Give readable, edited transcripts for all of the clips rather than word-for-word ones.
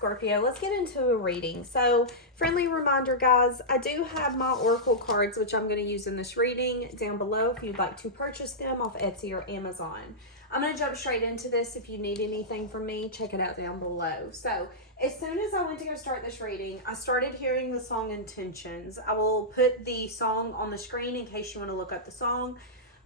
Scorpio, let's get into a reading. So, friendly reminder, guys, I do have my Oracle cards, which I'm going to use in this reading, down below if you'd like to purchase them off Etsy or Amazon. I'm going to jump straight into this. If you need anything from me, check it out down below. So, as soon as I went to go start this reading, I started hearing the song Intentions. I will put the song on the screen in case you want to look up the song.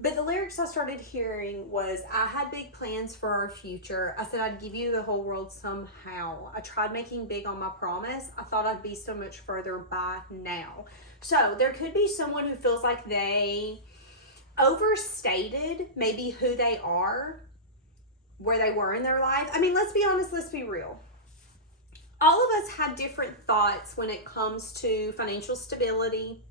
But the lyrics I started hearing was, I had big plans for our future. I said I'd give you the whole world somehow. I tried making big on my promise. I thought I'd be so much further by now. So there could be someone who feels like they overstated maybe who they are, where they were in their life. I mean, let's be honest, let's be real. All of us have different thoughts when it comes to financial stability,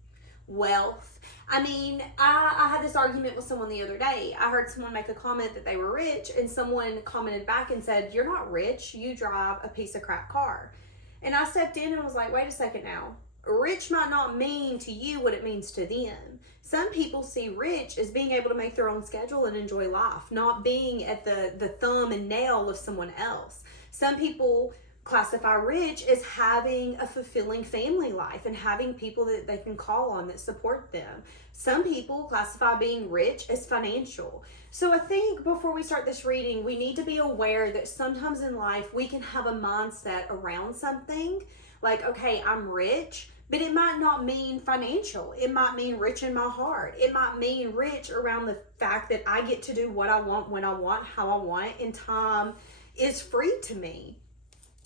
wealth. I mean, I had this argument with someone the other day. I heard someone make a comment that they were rich, and someone commented back and said, you're not rich, you drive a piece of crap car. And I stepped in and was like, wait a second now. Rich might not mean to you what it means to them. Some people see rich as being able to make their own schedule and enjoy life, not being at the thumb and nail of someone else. Some people classify rich as having a fulfilling family life and having people that they can call on that support them. Some people classify being rich as financial. So I think before we start this reading, we need to be aware that sometimes in life we can have a mindset around something like, okay, I'm rich, but it might not mean financial. It might mean rich in my heart. It might mean rich around the fact that I get to do what I want, when I want, how I want, and time is free to me.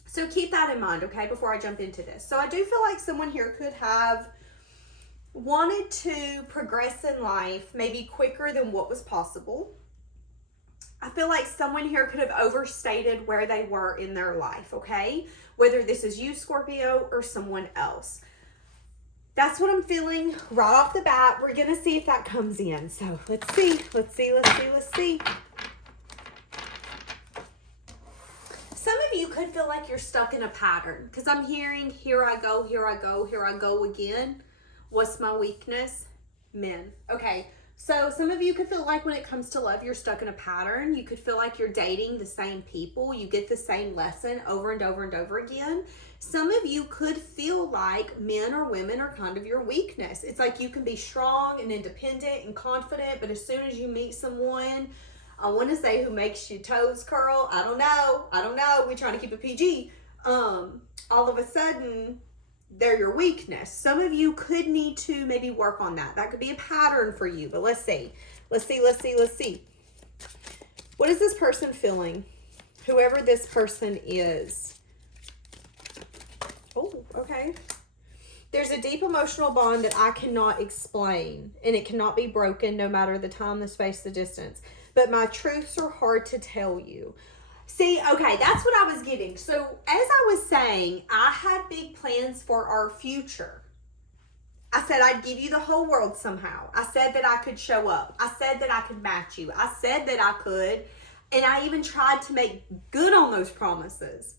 So keep that in mind, okay, before I jump into this. So I do feel like someone here could have wanted to progress in life maybe quicker than what was possible. I feel like someone here could have overstated where they were in their life, okay? Whether this is you, Scorpio, or someone else. That's what I'm feeling right off the bat. We're going to see if that comes in. So let's see. Some of you could feel like you're stuck in a pattern because I'm hearing, here I go, here I go, here I go again. What's my weakness? Men. Okay, so some of you could feel like when it comes to love, you're stuck in a pattern. You could feel like you're dating the same people. You get the same lesson over and over and over again. Some of you could feel like men or women are kind of your weakness. It's like you can be strong and independent and confident, but as soon as you meet someone, I want to say who makes your toes curl. I don't know. We're trying to keep it PG. All of a sudden, they're your weakness. Some of you could need to maybe work on that. That could be a pattern for you, but let's see. Let's see. What is this person feeling? Whoever this person is. Oh, okay. There's a deep emotional bond that I cannot explain, and it cannot be broken no matter the time, the space, the distance. But my truths are hard to tell you. See, okay, that's what I was getting. So as I was saying, I had big plans for our future. I said I'd give you the whole world somehow. I said that I could show up. I said that I could match you. I said that I could. And I even tried to make good on those promises.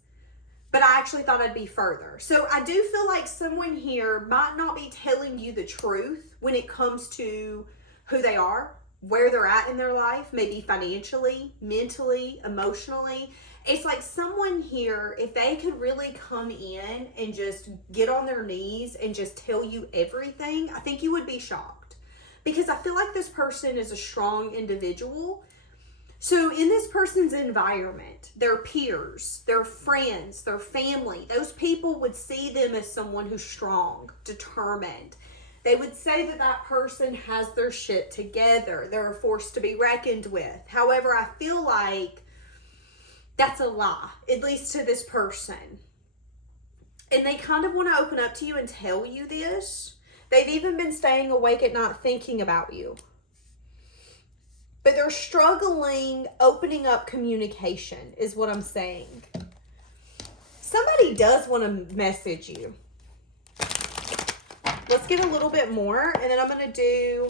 But I actually thought I'd be further. So I do feel like someone here might not be telling you the truth when it comes to who they are, where they're at in their life, maybe financially, mentally, emotionally. It's like someone here, if they could really come in and just get on their knees and just tell you everything, I think you would be shocked. Because I feel like this person is a strong individual. So in this person's environment, their peers, their friends, their family, those people would see them as someone who's strong, determined. They would say that that person has their shit together. They're a force to be reckoned with. However, I feel like that's a lie, at least to this person. And they kind of want to open up to you and tell you this. They've even been staying awake at night thinking about you. But they're struggling opening up communication, is what I'm saying. Somebody does want to message you. Let's get a little bit more, and then I'm going to do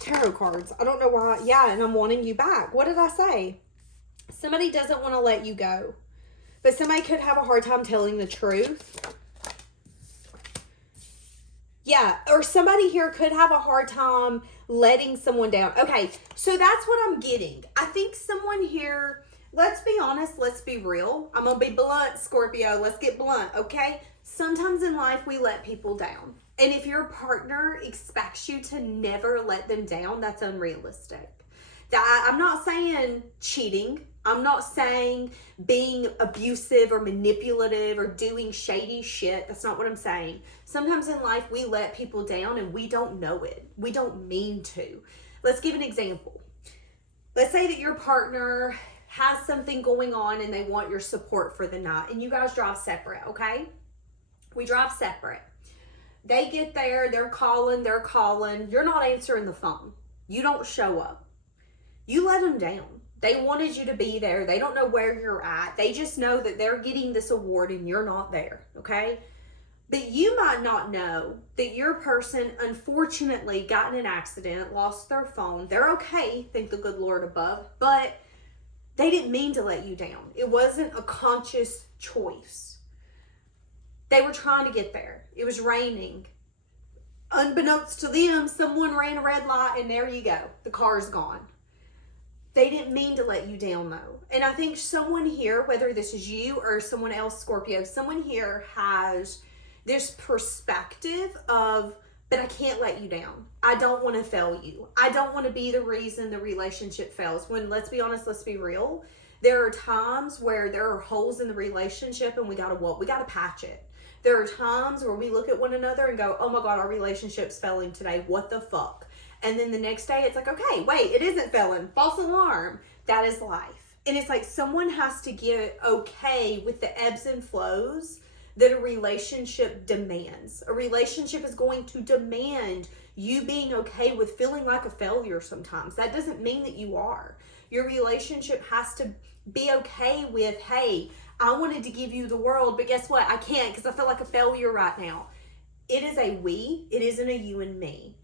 tarot cards. I don't know why. Yeah, and I'm wanting you back. What did I say? Somebody doesn't want to let you go, but somebody could have a hard time telling the truth. Yeah, or somebody here could have a hard time letting someone down. Okay, so that's what I'm getting. I think someone here let's be honest, let's be real. I'm going to be blunt, Scorpio. Let's get blunt, okay? Sometimes in life we let people down. And if your partner expects you to never let them down, that's unrealistic. I'm not saying cheating. I'm not saying being abusive or manipulative or doing shady shit. That's not what I'm saying. Sometimes in life we let people down and we don't know it. We don't mean to. Let's give an example. Let's say that your partner has something going on and they want your support for the night and you guys drive separate, okay? We drive separate. They get there, they're calling. You're not answering the phone. You don't show up. You let them down. They wanted you to be there. They don't know where you're at. They just know that they're getting this award and you're not there, okay? But you might not know that your person unfortunately got in an accident, lost their phone. They're okay, thank the good Lord above, but they didn't mean to let you down. It wasn't a conscious choice. They were trying to get there. It was raining. Unbeknownst to them, someone ran a red light and there you go. The car's gone. They didn't mean to let you down though. And I think someone here, whether this is you or someone else, Scorpio, someone here has this perspective of, but I can't let you down. I don't want to fail you. I don't want to be the reason the relationship fails. When, let's be honest, let's be real. There are times where there are holes in the relationship and we gotta patch it. There are times where we look at one another and go, oh my God, our relationship's failing today. What the fuck? And then the next day it's like, okay, wait, it isn't failing. False alarm. That is life. And it's like someone has to get okay with the ebbs and flows that a relationship demands. A relationship is going to demand you being okay with feeling like a failure sometimes. That doesn't mean that you are. Your relationship has to be okay with, hey, I wanted to give you the world, but guess what? I can't because I feel like a failure right now. It is a we. It isn't a you and me.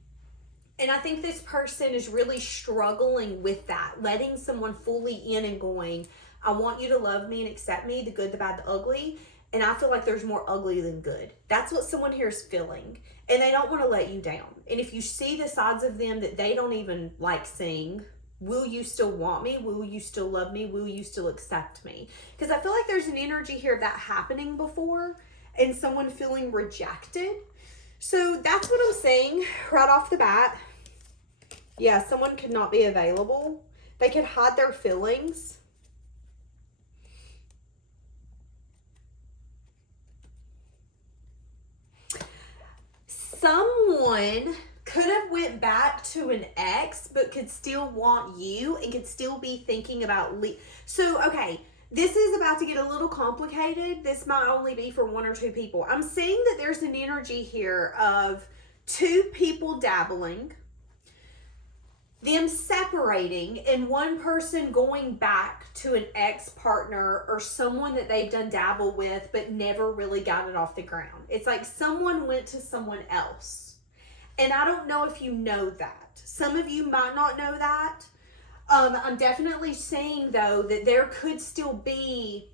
And I think this person is really struggling with that, letting someone fully in and going, I want you to love me and accept me, the good, the bad, the ugly. And I feel like there's more ugly than good. That's what someone here is feeling. And they don't want to let you down. And if you see the sides of them that they don't even like seeing, will you still want me? Will you still love me? Will you still accept me? Because I feel like there's an energy here of that happening before and someone feeling rejected. So that's what I'm saying right off the bat. Yeah, someone could not be available. They could hide their feelings. Someone could have went back to an ex, but could still want you and could still be thinking about So, okay, this is about to get a little complicated. This might only be for one or two people. I'm seeing that there's an energy here of two people dabbling, them separating, and one person going back to an ex-partner or someone that they've done dabble with but never really got it off the ground. It's like someone went to someone else. And I don't know if you know that. Some of you might not know that. I'm definitely saying, though, that there could still be...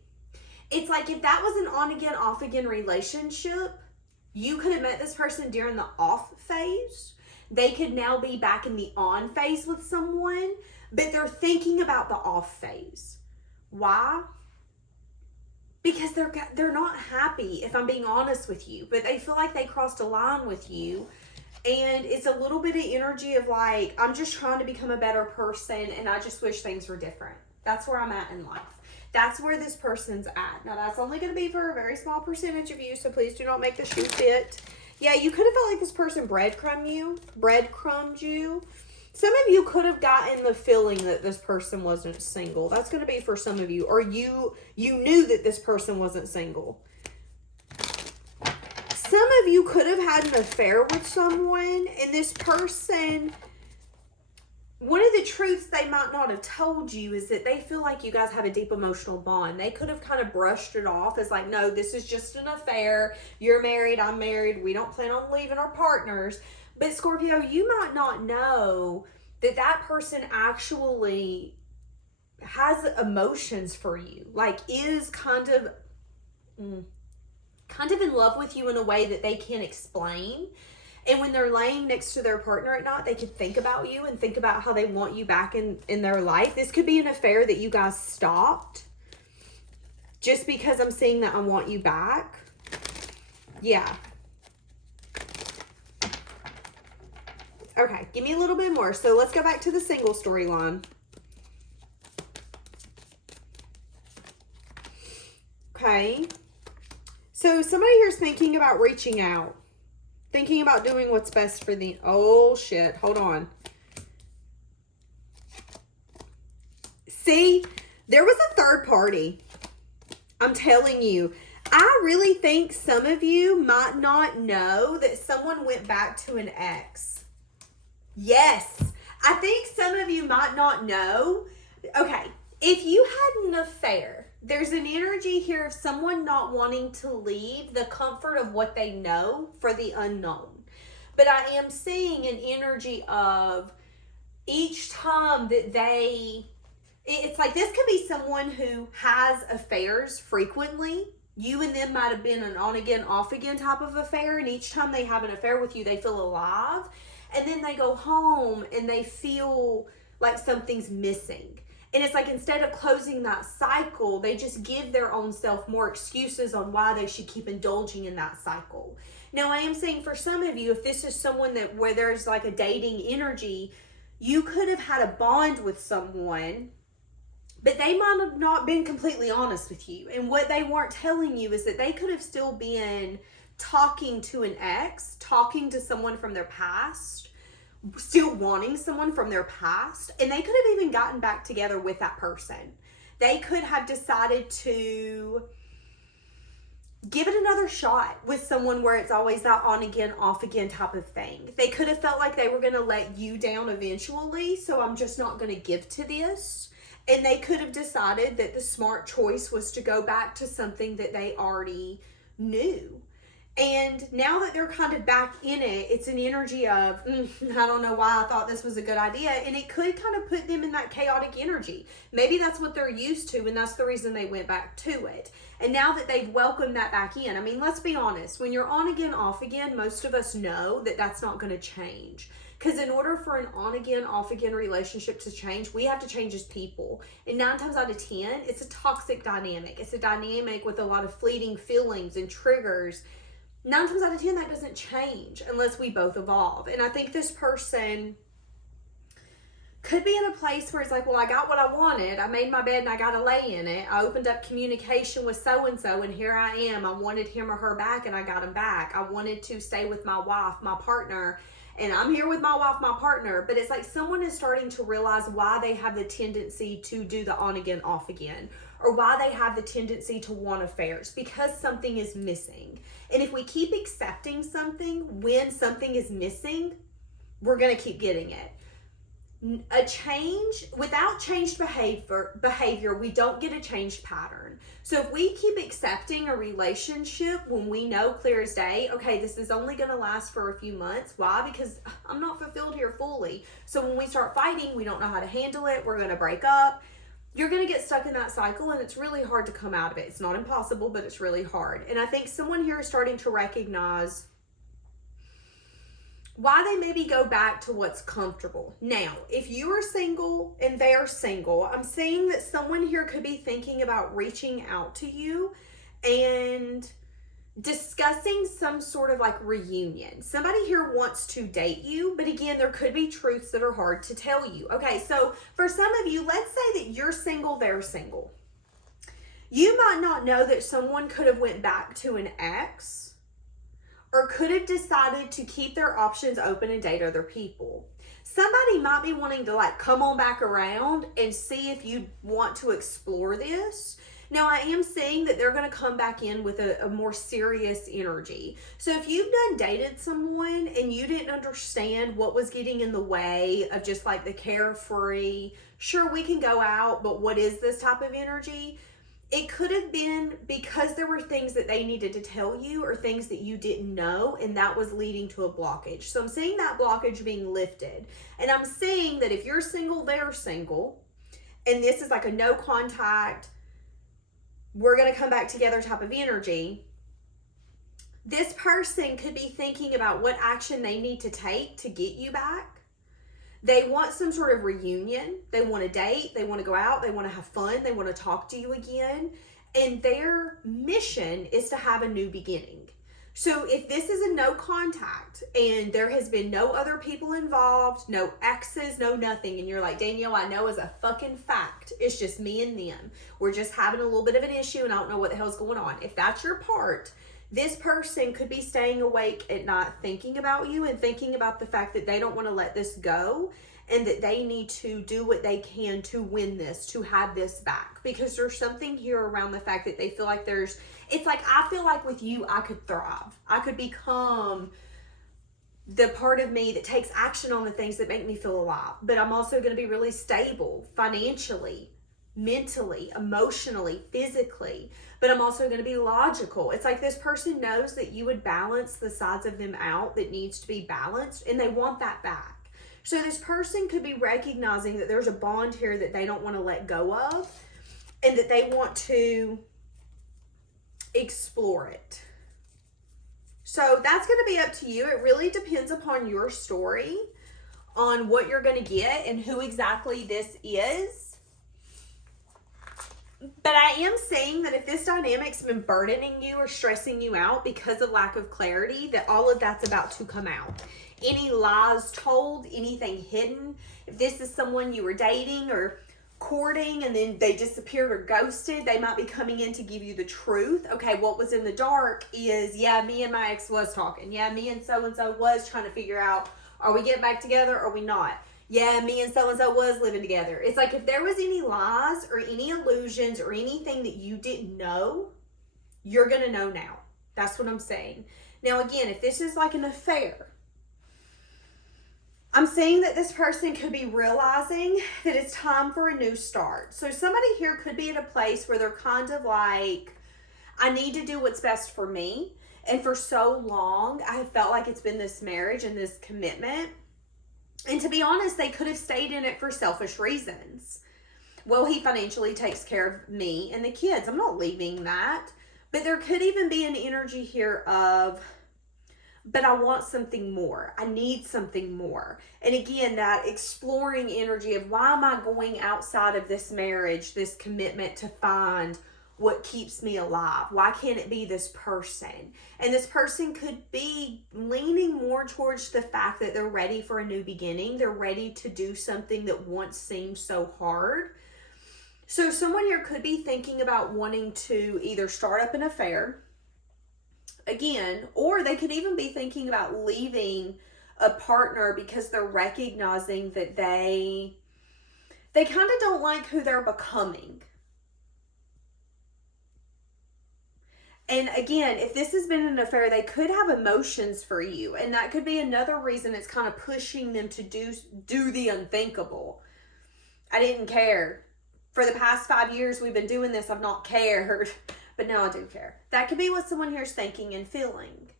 It's like if that was an on-again, off-again relationship, you could have met this person during the off phase. They could now be back in the on phase with someone, but they're thinking about the off phase. Why? Because they're not happy, if I'm being honest with you, but they feel like they crossed a line with you. And it's a little bit of energy of like, I'm just trying to become a better person and I just wish things were different. That's where I'm at in life. That's where this person's at. Now, that's only going to be for a very small percentage of you, so please do not make the shoe fit. Yeah, you could have felt like this person breadcrumbed you. Some of you could have gotten the feeling that this person wasn't single. That's going to be for some of you. Or you knew that this person wasn't single. Some of you could have had an affair with someone, and this person, one of the truths they might not have told you is that they feel like you guys have a deep emotional bond. They could have kind of brushed it off as like, no, this is just an affair. You're married, I'm married. We don't plan on leaving our partners. But Scorpio, you might not know that that person actually has emotions for you. Like is kind of in love with you in a way that they can't explain. And when they're laying next to their partner at night, they could think about you and think about how they want you back in their life. This could be an affair that you guys stopped just because I'm seeing that I want you back. Yeah. Okay, give me a little bit more. So let's go back to the single storyline. Okay. So somebody here is thinking about reaching out. Thinking about doing what's best for the... Oh, shit. Hold on. See, there was a third party. I'm telling you. I really think some of you might not know that someone went back to an ex. Yes. I think some of you might not know. Okay. If you had an affair, there's an energy here of someone not wanting to leave the comfort of what they know for the unknown. But I am seeing an energy of each time that it's like this could be someone who has affairs frequently. You and them might have been an on again, off again type of affair. And each time they have an affair with you, they feel alive. And then they go home and they feel like something's missing. And it's like instead of closing that cycle, they just give their own self more excuses on why they should keep indulging in that cycle. Now, I am saying for some of you, if this is someone where there's like a dating energy, you could have had a bond with someone, but they might have not been completely honest with you. And what they weren't telling you is that they could have still been talking to an ex, talking to someone from their past, still wanting someone from their past, and they could have even gotten back together with that person. They could have decided to give it another shot with someone where it's always that on again, off again type of thing. They could have felt like they were going to let you down eventually, so I'm just not going to give to this. And they could have decided that the smart choice was to go back to something that they already knew. And now that they're kind of back in it, it's an energy of, I don't know why I thought this was a good idea. And it could kind of put them in that chaotic energy. Maybe that's what they're used to, and that's the reason they went back to it. And now that they've welcomed that back in, I mean, let's be honest. When you're on again, off again, most of us know that that's not going to change. Because in order for an on again, off again relationship to change, we have to change as people. And 9 times out of 10, it's a toxic dynamic. It's a dynamic with a lot of fleeting feelings and triggers. 9 times out of 10, that doesn't change unless we both evolve. And I think this person could be in a place where it's like, well, I got what I wanted. I made my bed and I got to lay in it. I opened up communication with so-and-so and here I am. I wanted him or her back and I got him back. I wanted to stay with my wife, my partner, and I'm here with my wife, my partner. But it's like someone is starting to realize why they have the tendency to do the on again, off again, or why they have the tendency to want affairs, because something is missing. And if we keep accepting something when something is missing, we're going to keep getting it. A change, without changed behavior, we don't get a changed pattern. So if we keep accepting a relationship when we know clear as day, okay, this is only going to last for a few months. Why? Because I'm not fulfilled here fully. So when we start fighting, we don't know how to handle it. We're going to break up. You're going to get stuck in that cycle, and it's really hard to come out of it. It's not impossible, but it's really hard. And I think someone here is starting to recognize why they maybe go back to what's comfortable. Now, if you are single and they're single, I'm saying that someone here could be thinking about reaching out to you and discussing some sort of like reunion. Somebody here wants to date you, but again, there could be truths that are hard to tell you. Okay, so for some of you, let's say that you're single, they're single. You might not know that someone could have went back to an ex or could have decided to keep their options open and date other people. Somebody might be wanting to like come on back around and see if you want to explore this. Now, I am saying that they're going to come back in with a more serious energy. So if you've dated someone and you didn't understand what was getting in the way of just like the carefree, sure, we can go out, but what is this type of energy? It could have been because there were things that they needed to tell you or things that you didn't know, and that was leading to a blockage. So I'm seeing that blockage being lifted. And I'm saying that if you're single, they're single, and this is like a no contact, we're going to come back together type of energy, This person could be thinking about what action they need to take to get you back. They want some sort of reunion. They want to date. They want to go out. They want to have fun. They want to talk to you again. And their mission is to have a new beginning. So if this is a no contact and there has been no other people involved, no exes, no nothing, and you're like, Danielle, I know as a fucking fact, it's just me and them. We're just having a little bit of an issue and I don't know what the hell's going on. If that's your part, this person could be staying awake at night thinking about you and thinking about the fact that they don't want to let this go and that they need to do what they can to win this, to have this back. Because there's something here around the fact that they feel like it's like, I feel like with you, I could thrive. I could become the part of me that takes action on the things that make me feel alive. But I'm also going to be really stable financially, mentally, emotionally, physically. But I'm also going to be logical. It's like this person knows that you would balance the sides of them out that needs to be balanced, and they want that back. So this person could be recognizing that there's a bond here that they don't want to let go of and that they want to explore it. So that's going to be up to you. It really depends upon your story, on what you're going to get and who exactly this is. But I am saying that if this dynamic's been burdening you or stressing you out because of lack of clarity, that all of that's about to come out. Any lies told, anything hidden. If this is someone you were dating or courting and then they disappeared or ghosted, they might be coming in to give you the truth. Okay, what was in the dark is, yeah, me and my ex was talking. Yeah, me and so-and-so was trying to figure out, are we getting back together or are we not? Yeah, me and so-and-so was living together. It's like if there was any lies or any illusions or anything that you didn't know, you're going to know now. That's what I'm saying. Now, again, if this is like an affair, I'm saying that this person could be realizing that it's time for a new start. So somebody here could be at a place where they're kind of like, I need to do what's best for me. And for so long, I have felt like it's been this marriage and this commitment. And to be honest, they could have stayed in it for selfish reasons. Well, he financially takes care of me and the kids. I'm not leaving that. But there could even be an energy here of, but I want something more. I need something more. And again, that exploring energy of why am I going outside of this marriage, this commitment to find what keeps me alive? Why can't it be this person? And this person could be leaning more towards the fact that they're ready for a new beginning. They're ready to do something that once seemed so hard. So someone here could be thinking about wanting to either start up an affair, again, or they could even be thinking about leaving a partner because they're recognizing that they kind of don't like who they're becoming. And again, if this has been an affair, they could have emotions for you. And that could be another reason it's kind of pushing them to do the unthinkable. I didn't care. For the past 5 years we've been doing this, I've not cared. But now I do care. That could be what someone here is thinking and feeling.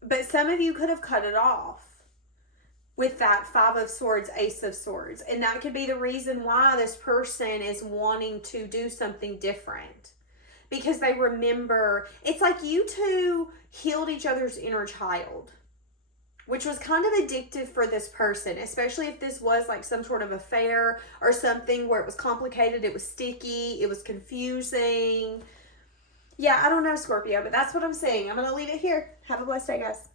But some of you could have cut it off with that 5 of Swords, Ace of Swords. And that could be the reason why this person is wanting to do something different. Because they remember, it's like you two healed each other's inner child, which was kind of addictive for this person, especially if this was like some sort of affair or something where it was complicated, it was sticky, it was confusing. Yeah, I don't know, Scorpio, but that's what I'm saying. I'm going to leave it here. Have a blessed day, guys.